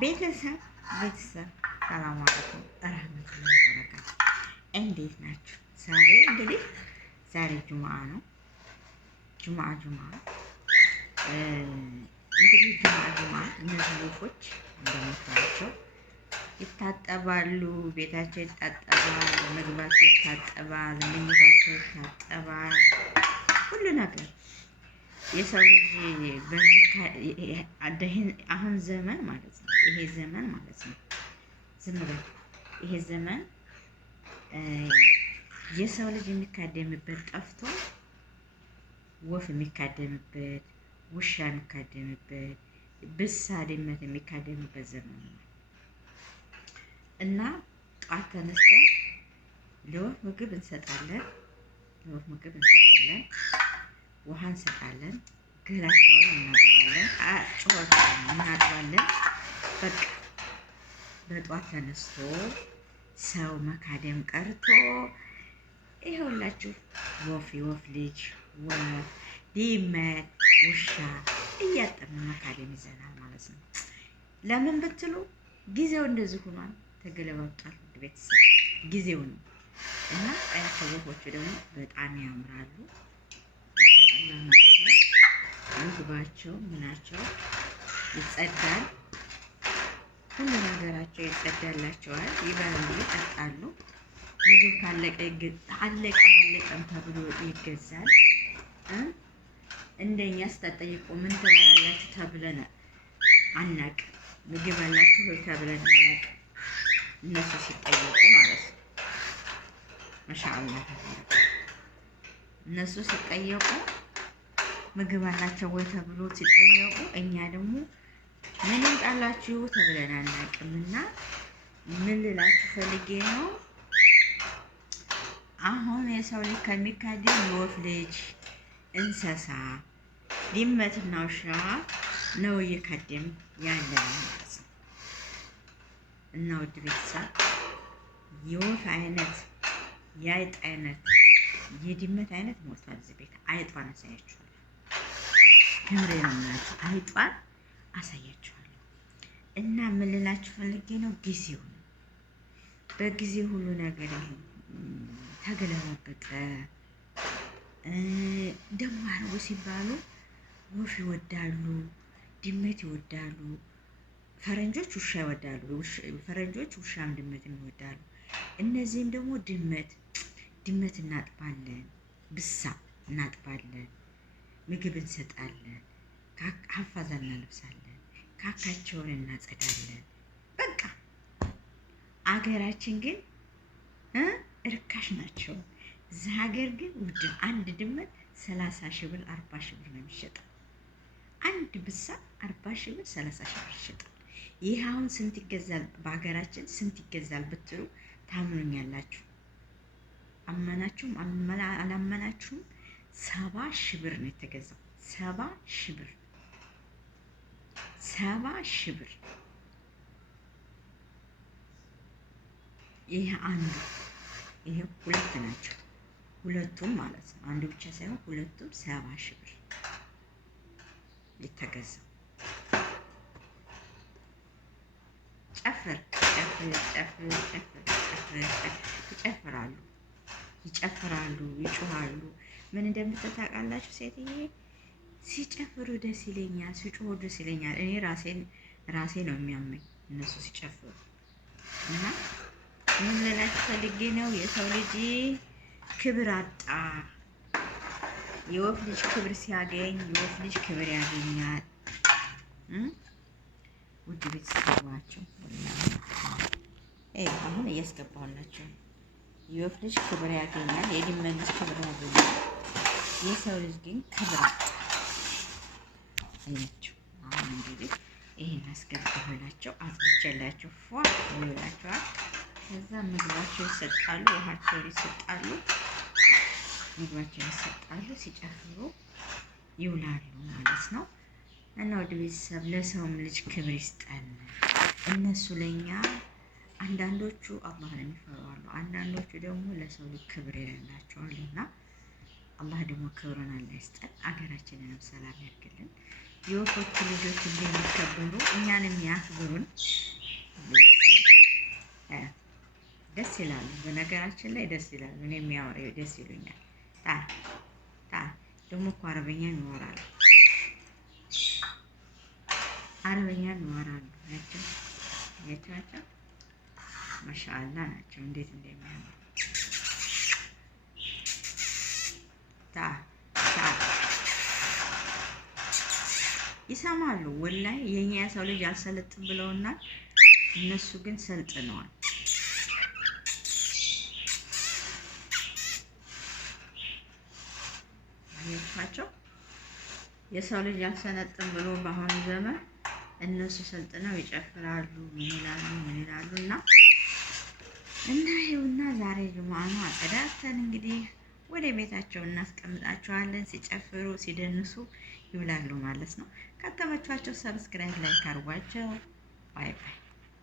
ቤተሰብ ሰላም አለይኩም ረህመቱላሂ ወበረካቱ። እንዴት ናችሁ? ዛሬ ጁምአ ነው። ጁምአ እንግዲህ ጁምአ እነዚህ ወፎች እንደምታዩቸው ይታጠባሉ፣ ቤታቸው ይታጠባል፣ ምግባቸው ይታጠባል፣ መኝታቸው ይታጠባል፣ ሁሉ ነገር የሰው ልጅ አሁን ዘመን ማለት ነው። ይሄ ዘመን ማለት ነው። ዝም ብለን ይሄ ዘመን የሰው ልጅ የሚካደምበት ጠፍቶ ወፍ የሚካደምበት፣ ውሻ የሚካደምበት፣ ብሳ ድመት የሚካደምበት ዘመን ነው እና ጧት ተነስተን ለወፍ ምግብ እንሰጣለን፣ ውሃ እንሰጣለን፣ ገላቸውን እናጥባለን፣ ጩኸታቸውን እናጥባለን። በቃ በጧት ተነስቶ ሰው መካደም ቀርቶ ይኸውላችሁ የወፍ ልጅ፣ ወፍ፣ ድመት፣ ውሻ እያጠብን መካደም ይዘናል ማለት ነው። ለምን ብትሉ ጊዜው እንደዚህ ሆኗል፣ ተገለባብጧል። ቤተሰብ ጊዜው ነው እና ወፎቹ ደግሞ በጣም ያምራሉ። ናቸው ምግባቸው ምናቸው ይጸዳል፣ ሁሉ ነገራቸው ይጸዳላቸዋል። ይበላሉ፣ ይጠጣሉ። ምግብ አለቀም ተብሎ ይገዛል። እንደኛ ስትጠይቁ ምን ትበላላችሁ ተብለን አናውቅም። ምግብ አላችሁ ወይ ተብለን አናውቅም። እነሱ ሲጠየቁ ማለት ነው። ማሻአላህ እነሱ ሲጠየቁ ምግብ አላቸው ወይ ተብሎ ሲጠየቁ እኛ ደግሞ ምን ይምጣላችሁ ተብለን አናውቅምና ምን ልላችሁ ፈልጌ ነው። አሁን የሰው ልጅ ከሚካደም የወፍ ልጅ፣ እንስሳ፣ ድመትና ውሻ ነው እየካደም ያለ ማለት ነው። እና ውድ ቤተሰብ የወፍ አይነት፣ የአይጥ አይነት፣ የድመት አይነት ሞልቷል እዚህ ቤት። አይጧን አሳያችኋለሁ። ከምሬ ነው የምላችሁ፣ አይጧን አሳያችኋለሁ። እና ምን ልላችሁ ፈልጌ ነው፣ ጊዜው ነው። በጊዜ ሁሉ ነገር ተገለባበጠ። ደግሞ አርጎ ሲባሉ ወፍ ይወዳሉ፣ ድመት ይወዳሉ። ፈረንጆች ውሻ ይወዳሉ፣ ፈረንጆች ውሻም ድመትም ይወዳሉ። እነዚህም ደግሞ ድመት እናጥባለን፣ ብሳ እናጥባለን፣ ምግብ እንሰጣለን፣ ሀፋዛ እናለብሳለን፣ ካካቸውን እናጸዳለን። በቃ አገራችን ግን እርካሽ ናቸው። እዚህ ሀገር ግን ውድ አንድ ድመት 30 ሺህ ብር 40 ሺህ ብር ነው የሚሸጠው። አንድ ብሳ 40 ሺህ ብር 30 ሺህ ብር ይሸጣል። ይህ አሁን ስንት ይገዛል? በሀገራችን ስንት ይገዛል ብትሉ ታምኑኛላችሁ? አመናችሁም አላመናችሁም 70 ሺህ ብር ነው የተገዛው። 70 ሺህ ብር 70 ሺህ ብር። ይሄ አንዱ፣ ይሄ ሁለት ናቸው። ሁለቱም ማለት ነው፣ አንዱ ብቻ ሳይሆን ሁለቱም 70 ሺህ ብር የተገዛው። ይጨፍራሉ፣ ይጮሃሉ። ምን እንደምትል ታውቃላችሁ? ሴትዬ ሲጨፍሩ ደስ ይለኛል፣ ሲጮሁ ደስ ይለኛል። እኔ ራሴ ነው የሚያመኝ እነሱ ሲጨፍሩ። እና ምን ልላችሁ ፈልጌ ነው፣ የሰው ልጅ ክብር አጣ። የወፍ ልጅ ክብር ሲያገኝ የወፍ ልጅ ክብር ያገኛል። ውድ ቤተሰባቸው አሁን እያስገባሁላቸው የወፍ ልጅ ክብር ያገኛል፣ የድመት ልጅ ክብር ያገኛል። የሰው ልጅ ግን ክብር አጣ። አያቸው። አሁን እንግዲህ ይሄን አስገባሁላቸው፣ አጽድቼላቸው ፏ ይላቸዋል። ከዛ ምግባቸው ይሰጣሉ፣ ውሃቸውን ይሰጣሉ፣ ምግባቸውን ይሰጣሉ፣ ሲጨፍሩ ይውላሉ ማለት ነው። እና ወደ ቤተሰብ ለሰውም ልጅ ክብር ይስጠን። እነሱ ለኛ አንዳንዶቹ አላህን የሚፈሩ አሉ፣ አንዳንዶቹ ደግሞ ለሰው ልጅ ክብር የሌላቸው አሉና አላህ ደግሞ ክብሩን አላህ ይስጠን። አገራችንንም ሰላም ያድርግልን። የወፎቹ ልጆች እንደሚከበሩ እኛንም ያክብሩን። ደስ ይላሉ። በነገራችን ላይ ደስ ይላሉ። እኔ የሚያወራ ደስ ይሉኛል። ታ ደግሞ እኮ አረበኛ ይኖራሉ። አረበኛ ይኖራሉ ናቸው የቻቸው ማሻአላ ናቸው። እንዴት እንደሚያምሩ ይሰማሉ። ወላሂ የኛ ሰው ልጅ አልሰለጥን ብለውናል። እነሱ ግን ሰልጥነዋል። አያችኋቸው? የሰው ልጅ አልሰለጥን ብሎ በአሁኑ ዘመን እነሱ ሰልጥነው ይጨፍራሉ። ምን ይላሉ እና ይኸውና ዛሬ ጁምዓ ነው። አጸዳተን እንግዲህ ወደ ቤታቸው እናስቀምጣቸዋለን። ሲጨፍሩ ሲደንሱ ይውላሉ ማለት ነው። ከተመቿቸው ሰብስክራይብ ላይክ አድርጓቸው። ባይ ባይ።